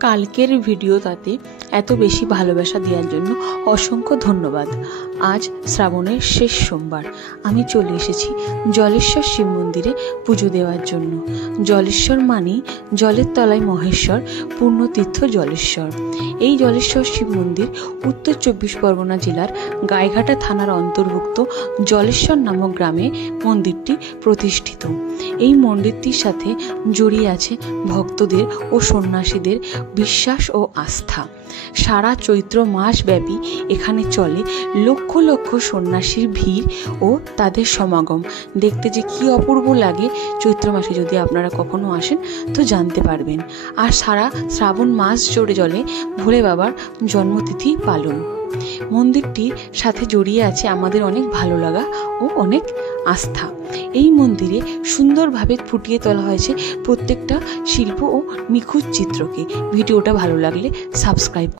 কালকের ভিডিওটাতে এত বেশি ভালোবাসা দেওয়ার জন্য অসংখ্য ধন্যবাদ। আজ শ্রাবণের শেষ সোমবার আমি চলে এসেছি জলেশ্বর শিব মন্দিরে পুজো দেওয়ার জন্য। জলেশ্বর মানেই জলের তলায় মহেশ্বর, পূর্ণতীর্থ জলেশ্বর। এই জলেশ্বর শিব মন্দির উত্তর 24 পরগনা জেলার গাইঘাটা থানার অন্তর্ভুক্ত জলেশ্বর নামক গ্রামে মন্দিরটি প্রতিষ্ঠিত। এই মন্দিরটির সাথে জড়িয়ে আছে ভক্তদের ও সন্ন্যাসীদের বিশ্বাস ও আস্থা। সারা চৈত্র মাস ব্যাপী এখানে চলে লক্ষ লক্ষ সন্ন্যাসীর ভিড় ও তাদের সমাগম। দেখতে যে কি অপূর্ব লাগে, চৈত্র মাসে যদি আপনারা কখনো আসেন তো জানতে পারবেন। আর সারা শ্রাবণ মাস জুড়ে চলে ভোলে বাবার জন্মতিথি পালন। মন্দিরটির সাথে জড়িয়ে আছে আমাদের অনেক ভালো লাগা ও অনেক আস্থা। এই মন্দিরে সুন্দরভাবে ফুটিয়ে তোলা হয়েছে প্রত্যেকটা শিল্প ও নিখুঁত চিত্রকে। ভিডিওটা ভালো লাগলে সাবস্ক্রাইব